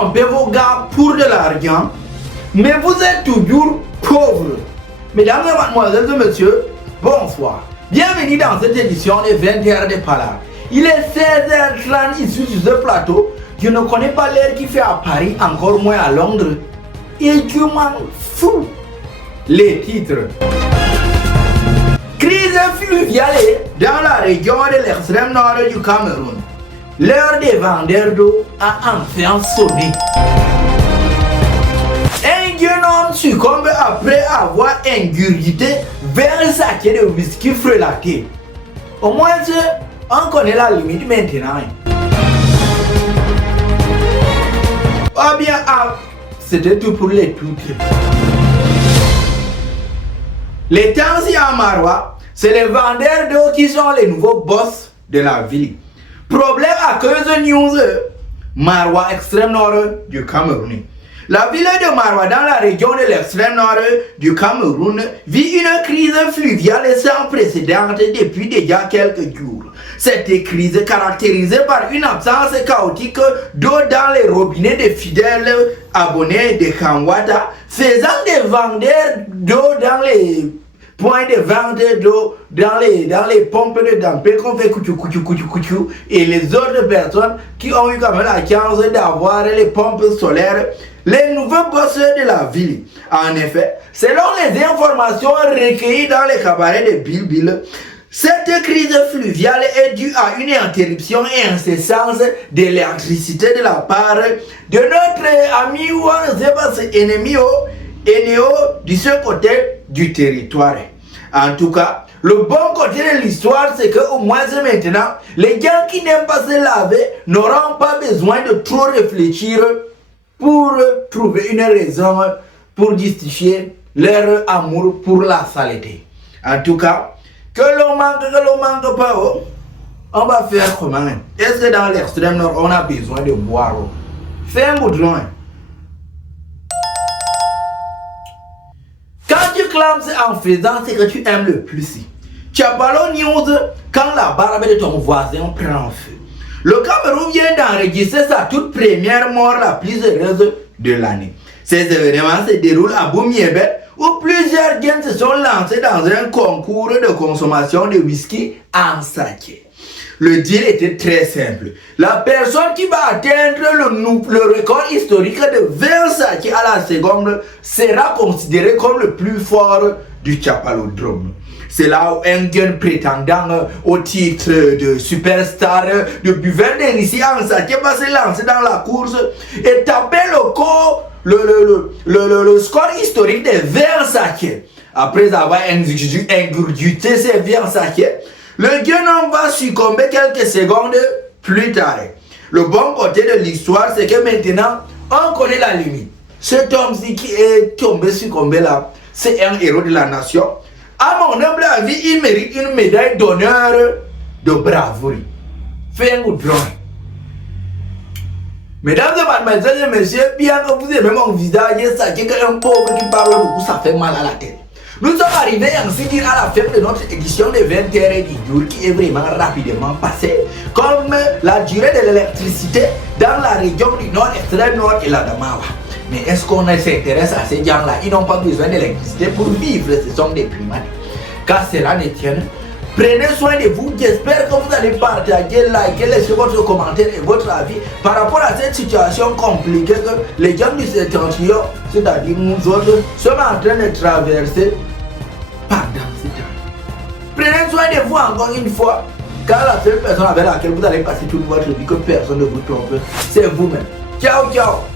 trompez vos gars pour de l'argent, mais vous êtes toujours pauvres. Mesdames et mademoiselles et messieurs, bonsoir. Bienvenue dans cette édition des 20h de Palabres. Il est 16h30 ici sur ce plateau. Je ne connais pas l'heure qu'il fait à Paris, encore moins à Londres. Et je m'en fous. Les titres. Crise fluviale dans la région de l'extrême nord du Cameroun. L'heure des vendeurs d'eau a enfin sonné. Un jeune homme succombe après avoir ingurgité 20 sachets de whisky frelaté. Au moins, on connaît la limite maintenant. Oh bien, c'était tout pour les trucs. Les Tansi à Maroua, c'est les vendeurs d'eau qui sont les nouveaux boss de la ville. Problème à cause de news, Maroua, extrême nord du Cameroun. La ville de Maroua, dans la région de l'extrême nord du Cameroun, vit une crise fluviale sans précédent depuis déjà quelques jours. Cette crise caractérisée par une absence chaotique d'eau dans les robinets des fidèles abonnés de Kanwata, faisant des vendeurs d'eau dans les points de vente d'eau, dans les pompes de dampé qu'on fait couchou, et les autres personnes qui ont eu quand même la chance d'avoir les pompes solaires, les nouveaux boss de la ville. En effet, selon les informations recueillies dans les cabarets de Bilbil, cette crise fluviale est due à une interruption incessante de l'électricité de la part de notre ami ou on ne sait pas c'est ennemi de ce côté du territoire. En tout cas, le bon côté de l'histoire, c'est qu'au moins maintenant, les gens qui n'aiment pas se laver n'auront pas besoin de trop réfléchir pour trouver une raison pour justifier leur amour pour la saleté. En tout cas, que l'on manque pas, on va faire comment? Est-ce que dans l'extrême nord, on a besoin de boire? Fais un goudron. Quand tu clames en faisant ce que tu aimes le plus, tu as ballon news quand la barbe de ton voisin prend feu. Le Cameroun vient d'enregistrer sa toute première mort la plus heureuse de l'année. Ces événements se déroulent à Boumiébé, où plusieurs jeunes se sont lancés dans un concours de consommation de whisky en sachet. Le deal était très simple. La personne qui va atteindre le record historique de 20 sachets à la seconde sera considéré comme le plus fort du Chapalodrome. C'est là où un jeune prétendant au titre de superstar de buveur de whisky en sachet va se lancer dans la course et taper le score historique des 20 sachets. Après avoir ingurgité ces 20 sachets, le jeune homme va succomber quelques secondes plus tard. Le bon côté de l'histoire, c'est que maintenant, on connaît la limite. Cet homme-ci qui est succombé là, c'est un héros de la nation. À mon humble avis, il mérite une médaille d'honneur de bravoure. Fais un goudron. Mesdames et mademoiselles et messieurs, bien que vous aimez mon visage, sachez qu'un pauvre qui parle beaucoup, ça fait mal à la tête. Nous sommes arrivés ainsi dire à la fin de notre édition de 20h du jour qui est vraiment rapidement passée, comme la durée de l'électricité dans la région du nord, extrême nord et la Damawa. Mais est-ce qu'on s'intéresse à ces gens-là? Ils n'ont pas besoin d'électricité pour vivre, ce sont des primates. Car cela ne tienne. Prenez soin de vous, j'espère que vous allez partager, liker, laisser votre commentaire et votre avis par rapport à cette situation compliquée que les gens du septentrion, c'est-à-dire nous autres, sommes en train de traverser pendant ce temps. Prenez soin de vous encore une fois, car la seule personne avec laquelle vous allez passer toute votre vie, que personne ne vous trompe, c'est vous-même. Ciao, ciao!